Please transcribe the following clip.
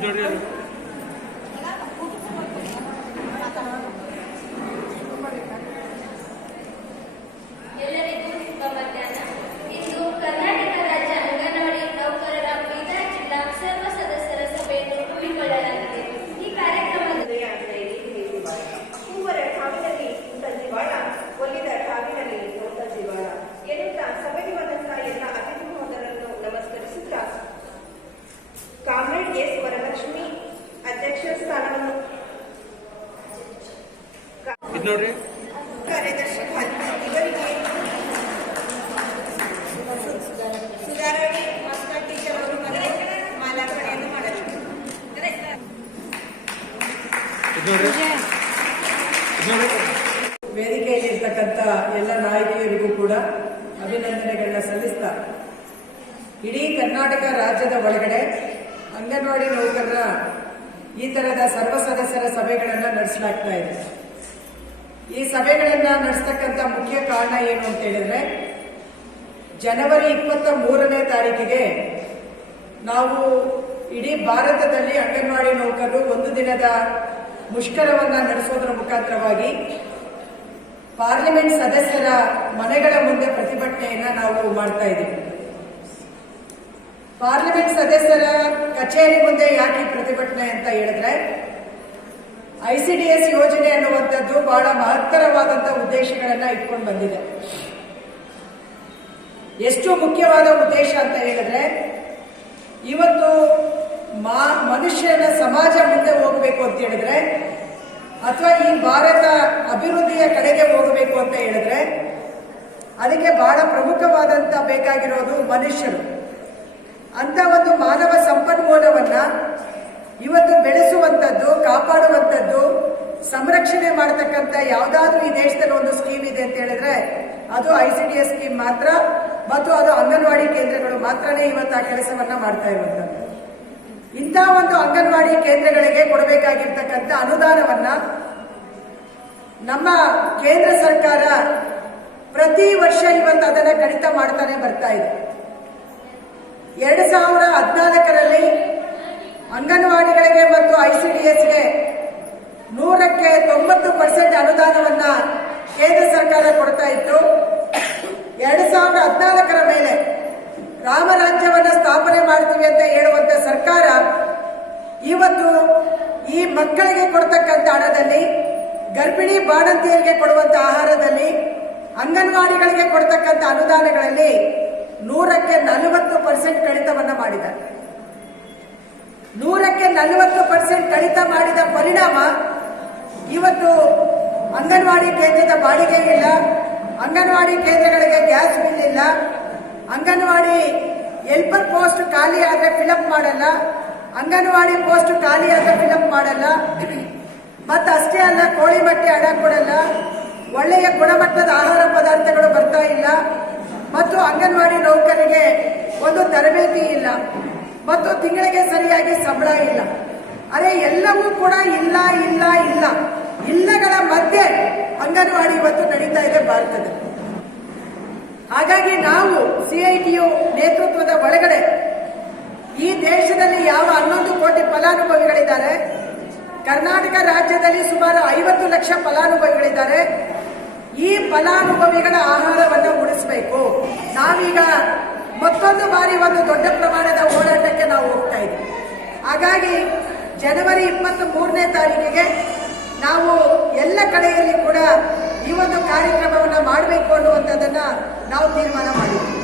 Dari. ಇದು ನೋಡ್ರಿ. ವೇದಿಕೆಯಲ್ಲಿರ್ತಕ್ಕಂಥ ಎಲ್ಲ ನಾಯಕಿಯರಿಗೂ ಕೂಡ ಅಭಿನಂದನೆಗಳನ್ನ ಸಲ್ಲಿಸ್ತಾ. ಇಡೀ ಕರ್ನಾಟಕ ರಾಜ್ಯದ ಒಳಗಡೆ ಅಂಗನವಾಡಿ ನೌಕರರ ಈ ತರದ ಸರ್ವ ಸದಸ್ಯರ ಸಭೆಗಳನ್ನ ನಡೆಸಲಾಗ್ತಾ ಇದೆ. ಈ ಸಭೆಗಳನ್ನ ನಡೆಸ್ತಕ್ಕಂಥ ಮುಖ್ಯ ಕಾರಣ ಏನು ಅಂತ ಹೇಳಿದ್ರೆ, ಜನವರಿ ಇಪ್ಪತ್ತ ಮೂರನೇ ತಾರೀಕಿಗೆ ನಾವು ಇಡೀ ಭಾರತದಲ್ಲಿ ಅಂಗನವಾಡಿ ನೌಕರರು ಒಂದು ದಿನದ ಮುಷ್ಕರವನ್ನ ನಡೆಸೋದರ ಮುಖಾಂತರವಾಗಿ ಪಾರ್ಲಿಮೆಂಟ್ ಸದಸ್ಯರ ಮನೆಗಳ ಮುಂದೆ ಪ್ರತಿಭಟನೆಯನ್ನ ನಾವು ಮಾಡ್ತಾ ಇದ್ದೀವಿ. ಪಾರ್ಲಿಮೆಂಟ್ ಸದಸ್ಯರ ಕಚೇರಿ ಮುಂದೆ ಯಾಕೆ ಪ್ರತಿಭಟನೆ ಅಂತ ಹೇಳಿದ್ರೆ ಐಸಿಡಿಎಸ್ ಯೋಜನೆ ಅನ್ನುವಂಥದ್ದು ಬಹಳ ಮಹತ್ತರವಾದಂತಹ ಉದ್ದೇಶಗಳನ್ನ ಇಟ್ಕೊಂಡು ಬಂದಿದೆ. ಎಷ್ಟು ಮುಖ್ಯವಾದ ಉದ್ದೇಶ ಅಂತ ಹೇಳಿದ್ರೆ, ಇವತ್ತು ಮನುಷ್ಯನ ಸಮಾಜ ಮುಂದೆ ಹೋಗಬೇಕು ಅಂತ ಹೇಳಿದ್ರೆ, ಅಥವಾ ಈ ಭಾರತ ಅಭಿವೃದ್ಧಿಯ ಕಡೆಗೆ ಹೋಗಬೇಕು ಅಂತ ಹೇಳಿದ್ರೆ, ಅದಕ್ಕೆ ಬಹಳ ಪ್ರಮುಖವಾದಂತ ಬೇಕಾಗಿರೋದು ಮನುಷ್ಯರು. ಅಂತ ಒಂದು ಮಾನವ ಸಂಪನ್ಮೂಲವನ್ನ ಸಂರಕ್ಷಣೆ ಮಾಡತಕ್ಕಂತ ಯಾವ್ದಾದ್ರು ಈ ದೇಶದಲ್ಲಿ ಒಂದು ಸ್ಕೀಮ್ ಇದೆ ಅಂತ ಹೇಳಿದ್ರೆ, ಅದು I C D S scheme ಮಾತ್ರ ಮತ್ತು ಅದು ಅಂಗನವಾಡಿ ಕೇಂದ್ರಗಳು ಮಾತ್ರನೇ ಇವತ್ತು ಆ ಕೆಲಸವನ್ನ ಮಾಡ್ತಾ ಇರುವಂತದ್ದು ಇಂಥ ಒಂದು ಅಂಗನವಾಡಿ ಕೇಂದ್ರಗಳಿಗೆ ಕೊಡಬೇಕಾಗಿರ್ತಕ್ಕಂಥ ಅನುದಾನವನ್ನ ನಮ್ಮ ಕೇಂದ್ರ ಸರ್ಕಾರ ಪ್ರತಿ ವರ್ಷ ಇವತ್ತು ಅದನ್ನ ಕಡಿತ ಮಾಡ್ತಾನೆ ಬರ್ತಾ ಇದೆ. ಎರಡ್ ಸಾವಿರ ಹದಿನಾಲ್ಕರಲ್ಲಿ ಅಂಗನವಾಡಿಗಳಿಗೆ ಮತ್ತು ಐಸಿಡಿಎಸ್ಗೆ ನೂರಕ್ಕೆ ತೊಂಬತ್ತು ಪರ್ಸೆಂಟ್ ಅನುದಾನವನ್ನ ಕೇಂದ್ರ ಸರ್ಕಾರ ಕೊಡ್ತಾ ಇತ್ತು. ಎರಡು ಸಾವಿರದ ಹದಿನಾಲ್ಕರ ಮೇಲೆ ರಾಮರಾಜ್ಯವನ್ನ ಸ್ಥಾಪನೆ ಮಾಡ್ತೀವಿ ಅಂತ ಹೇಳುವಂತ ಸರ್ಕಾರ ಇವತ್ತು ಈ ಮಕ್ಕಳಿಗೆ ಕೊಡ್ತಕ್ಕಂಥ ಹಣದಲ್ಲಿ, ಗರ್ಭಿಣಿ ಬಾಣಂತಿಯರಿಗೆ ಕೊಡುವಂತ ಆಹಾರದಲ್ಲಿ, ಅಂಗನವಾಡಿಗಳಿಗೆ ಕೊಡ್ತಕ್ಕಂಥ ಅನುದಾನಗಳಲ್ಲಿ ನೂರಕ್ಕೆ ನಲವತ್ತು ಪರ್ಸೆಂಟ್ ಕಡಿತವನ್ನ ಮಾಡಿದ್ದಾರೆ. ನೂರಕ್ಕೆ ನಲವತ್ತು ಪರ್ಸೆಂಟ್ ಕಡಿತ ಮಾಡಿದ ಪರಿಣಾಮ ಇವತ್ತು ಅಂಗನವಾಡಿ ಕೇಂದ್ರದ ಬಾಡಿಗೆ ಇಲ್ಲ, ಅಂಗನವಾಡಿ ಕೇಂದ್ರಗಳಿಗೆ ಗ್ಯಾಸ್ ಬಿಲ್ ಇಲ್ಲ, ಅಂಗನವಾಡಿ ಹೆಲ್ಪರ್ ಪೋಸ್ಟ್ ಖಾಲಿ ಆದ್ರೆ ಫಿಲಪ್ ಮಾಡಲ್ಲ, ಅಂಗನವಾಡಿ ಪೋಸ್ಟ್ ಖಾಲಿ ಆದ್ರೆ ಫಿಲಪ್ ಮಾಡಲ್ಲ. ಮತ್ತು ಅಷ್ಟೇ ಅಲ್ಲ, ಕೋಳಿ ಬಟ್ಟೆ ಹಣ ಕೊಡಲ್ಲ, ಒಳ್ಳೆಯ ಗುಣಮಟ್ಟದ ಆಹಾರ ಪದಾರ್ಥಗಳು ಬರ್ತಾ ಇಲ್ಲ, ಮತ್ತು ಅಂಗನವಾಡಿ ನೌಕರಿಗೆ ಒಂದು ತರಬೇತಿ ಇಲ್ಲ, ಮತ್ತು ತಿಂಗಳಿಗೆ ಸರಿಯಾಗಿ ಸಂಬಳ ಇಲ್ಲ. ಅದೇ ಎಲ್ಲವೂ ಕೂಡ ಇಲ್ಲ ಇಲ್ಲ ಇಲ್ಲ. ಇಲ್ಲಗಳ ಮಧ್ಯೆ ಅಂಗನವಾಡಿ ಇವತ್ತು ನಡೀತಾ ಇದೆ ಭಾರತದಲ್ಲಿ. ಹಾಗಾಗಿ ನಾವು ಸಿಐಟಿಯು ನೇತೃತ್ವದ ಒಳಗಡೆ ಈ ದೇಶದಲ್ಲಿ ಯಾವ ಹನ್ನೊಂದು ಕೋಟಿ ಫಲಾನುಭವಿಗಳಿದ್ದಾರೆ, ಕರ್ನಾಟಕ ರಾಜ್ಯದಲ್ಲಿ ಸುಮಾರು ಐವತ್ತು ಲಕ್ಷ ಫಲಾನುಭವಿಗಳಿದ್ದಾರೆ, ಈ ಫಲಾನುಭವಿಗಳ ಆಹಾರವನ್ನು ಉಳಿಸಬೇಕು. ನಾವೀಗ ಮತ್ತೊಂದು ಬಾರಿ ಒಂದು ದೊಡ್ಡ ಪ್ರಮಾಣದ ಹೋರಾಟಕ್ಕೆ ನಾವು ಹೋಗ್ತಾ ಇದ್ದೀವಿ. ಹಾಗಾಗಿ ಜನವರಿ ಇಪ್ಪತ್ತ್ ಮೂರನೇ ತಾರೀಕಿಗೆ ನಾವು ಎಲ್ಲ ಕಡೆಯಲ್ಲಿ ಕೂಡ ಈ ಒಂದು ಕಾರ್ಯಕ್ರಮವನ್ನು ಮಾಡಬೇಕು ಅನ್ನುವಂಥದ್ದನ್ನು ನಾವು ತೀರ್ಮಾನ ಮಾಡಿದ್ದೀವಿ